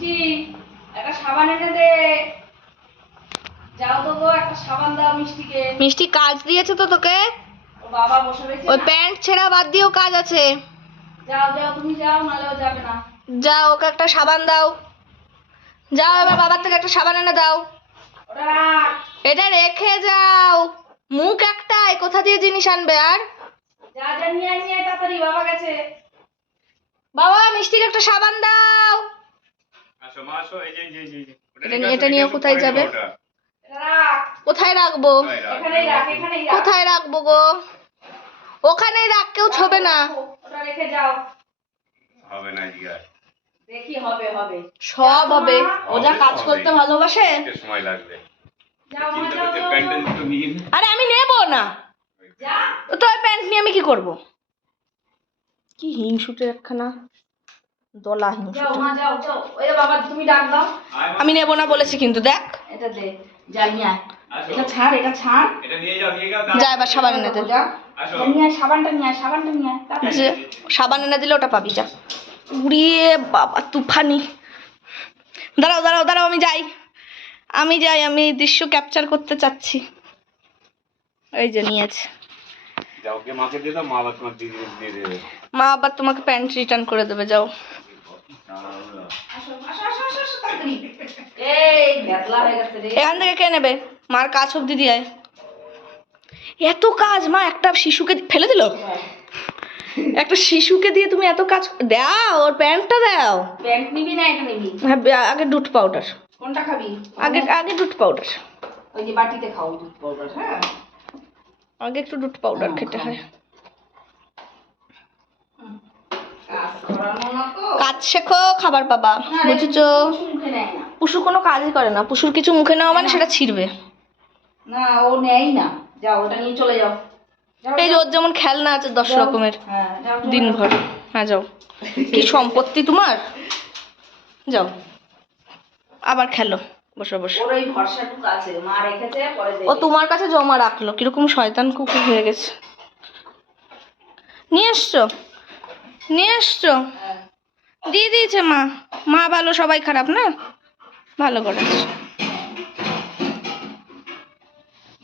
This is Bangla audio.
মিষ্টি একটা সাবান এনে দে। যাও তো গো একটা সাবান দাও মিষ্টিকে। মিষ্টি কাজ দিয়েছে তো তোকে? ওর বাবা বসে রয়েছে ওই প্যান্ট ছেঁড়া বাদ দিয়েও কাজ আছে। যাও যাও তুমি যাও নাহলে ও যাবে না। যাও ওকে একটা সাবান দাও। যাও এবার বাবার থেকে একটা সাবান এনে দাও। এটা রেখে যাও। মুখ একটাই কোথা দিয়ে জিনিস আনবে আর? যা যা নিয়ে নিয়ে তাড়াতাড়ি বাবা গেছে। বাবা মিষ্টিকে একটা সাবান দাও। এটা নিয়ে- কোথায় যাবে? কোথায় রাখব? কোথায় রাখ? এখানেই রাখ এখানেই রাখ। কোথায় রাখব গো? ওখানেই রাখ কেউ ছবে না। রেখে যাও। হবে না দেখি হবে হবে। সব হবে। ও যা কাজ করতে ভালোবাসে। সময় লাগবে। আরে আমি নেব না। যা। তো ওই প্যান্ট নিয়ে আমি কি করব? কি হিংসুটে একখানা। দলা যাও হিংসুটে মা যাও যাও। ওই যে বাবা তুমি ডাক দাও। আয় মা, আমি নেব না বলেছি কিন্তু দেখ। এটা দে যা নিয়ে এটা ছাড় এটা ছাড়। এটা নিয়ে যাও নিয়ে যাও যা। এবার সাবান এনে দে। সাবানটা নিয়ে সাবানটা নিয়ে যে সাবান এনে দিলে ওটা পাবি যা। উড়িয়ে বাবা তুফানি। দাঁড়াও দাঁড়াও দাঁড়াও আমি যাই। আমি যাই আমি দৃশ্য ক্যাপচার করতে চাচ্ছি। এই যে নিয়েছে। যাও ওকে মাকে দিয়ে দাও মা আবার তোমার দিদি দিয়ে দেবে। মা আবার তোমাকে প্যান্ট রিটার্ন করে দেবে যাও। আসো আসো আসো আসো, আসো তাড়াতাড়ি এই ভেতলা হয়ে গেছে রে। এখান থেকে কে নেবে? মার কাজ অব্দি দিয়ে আয়। এত কাজ মা একটা শিশুকে ফেলে দিল? একটা শিশুকে দিয়ে তুমি এত কাজ দাও ওর প্যান্টটা দাও। প্যান্ট নিবি না এটা নিবি? হ্যাঁ আগে দুধ পাউডার কোনটা খাবি? আগে আগে দুধ পাউডার ওই যে বাটিতে খাও দুধ পাউডার হ্যাঁ। আগে একটু দুধ পাউডার খেতে হয়। কাজ শেখো খাবার রে, বুঝেছ? পুষু কোনো কাজই করে না। পুষুর কিছু মুখে নেওয়া মানে সেটা ছিঁড়বে। না ও নেয় না। যাও ওটা নিয়ে চলে যাও। এই যে ওর যেমন খেলনা আছে দশ রকমের। হ্যাঁ দিনভর। হ্যাঁ যাও। কি সম্পত্তি তোমার? যাও। আবার খেলো। বসে বসে। ওর ওই ভরসাটুকু আছে। মা রেখেছে পরে ও তোমার কাছে জমা রাখল। কীরকম শয়তান কুকুর হয়ে গেছে। নিয়ে এসছো? নিয়ে এসছো? হ্যাঁ। দিয়ে দিয়েছে মা। মা ভালো সবাই খারাপ না? ভালো করেছে।